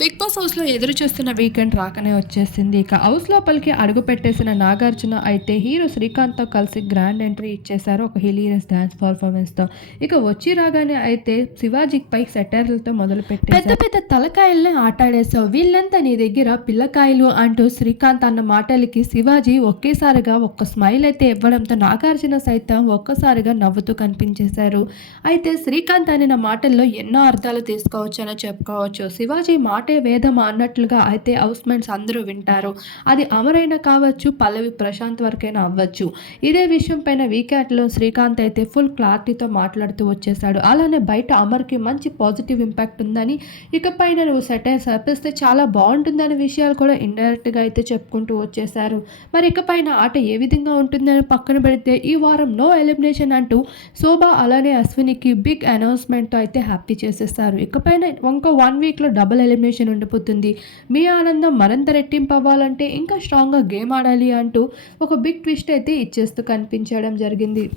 Big boss హౌస్లో ఎదురు చూస్తున్న వీకెండ్ రాకనే వచ్చేసింది. ఇక హౌస్ లోపలికి అడుగు పెట్టేసిన నాగార్జున అయితే హీరో శ్రీకాంత్తో కలిసి గ్రాండ్ ఎంట్రీ ఇచ్చేశారు ఒక హిలీరియస్ డ్యాన్స్ పర్ఫార్మెన్స్తో. ఇక వచ్చి రాగానే అయితే శివాజీ పై సెటర్లతో మొదలు పెట్టి పెద్ద పెద్ద తలకాయల్ని ఆటాడేశావు. వీళ్ళంతా నీ దగ్గర పిల్లకాయలు అంటూ శ్రీకాంత్ అన్న మాటలకి శివాజీ ఒకేసారిగా ఒక్క స్మైల్ అయితే ఇవ్వడంతో నాగార్జున సైతం ఒక్కసారిగా నవ్వుతూ కనిపించేశారు. అయితే శ్రీకాంత్ అనిన మాటల్లో ఎన్నో అర్థాలు తీసుకోవచ్చు అని చెప్పుకోవచ్చు. శివాజీ మాట వేదం అన్నట్లుగా అయితే హౌస్ మేట్స్ అందరూ వింటారు. అది అమరైనా కావచ్చు పల్లవి ప్రశాంత్ వరకైనా అవ్వచ్చు. ఇదే విషయం పైన వీకెండ్లో శ్రీకాంత్ అయితే ఫుల్ క్లారిటీతో మాట్లాడుతూ వచ్చేసాడు. అలానే బయట అమర్కి మంచి పాజిటివ్ ఇంపాక్ట్ ఉందని ఇకపైన నువ్వు సెటైర్ సర్పిస్తే చాలా బాగుంటుందనే విషయాలు కూడా ఇండైరెక్ట్గా అయితే చెప్పుకుంటూ వచ్చేసారు. మరి ఇకపైన ఆట ఏ విధంగా ఉంటుందని పక్కన పెడితే ఈ వారం నో ఎలిమినేషన్ అంటూ శోభ అలానే అశ్వినికి బిగ్ అనౌన్స్మెంట్తో అయితే హ్యాపీ చేసేస్తారు. ఇకపైన ఇంకో వన్ వీక్లో డబుల్ ఎలిమినేషన్ ఉండిపోతుంది. మీ ఆనందం మరింత రెట్టింపవ్వాలంటే ఇంకా స్ట్రాంగ్గా గేమ్ ఆడాలి అంటూ ఒక బిగ్ ట్విస్ట్ అయితే ఇచ్చేస్తూ కనిపించడం జరిగింది.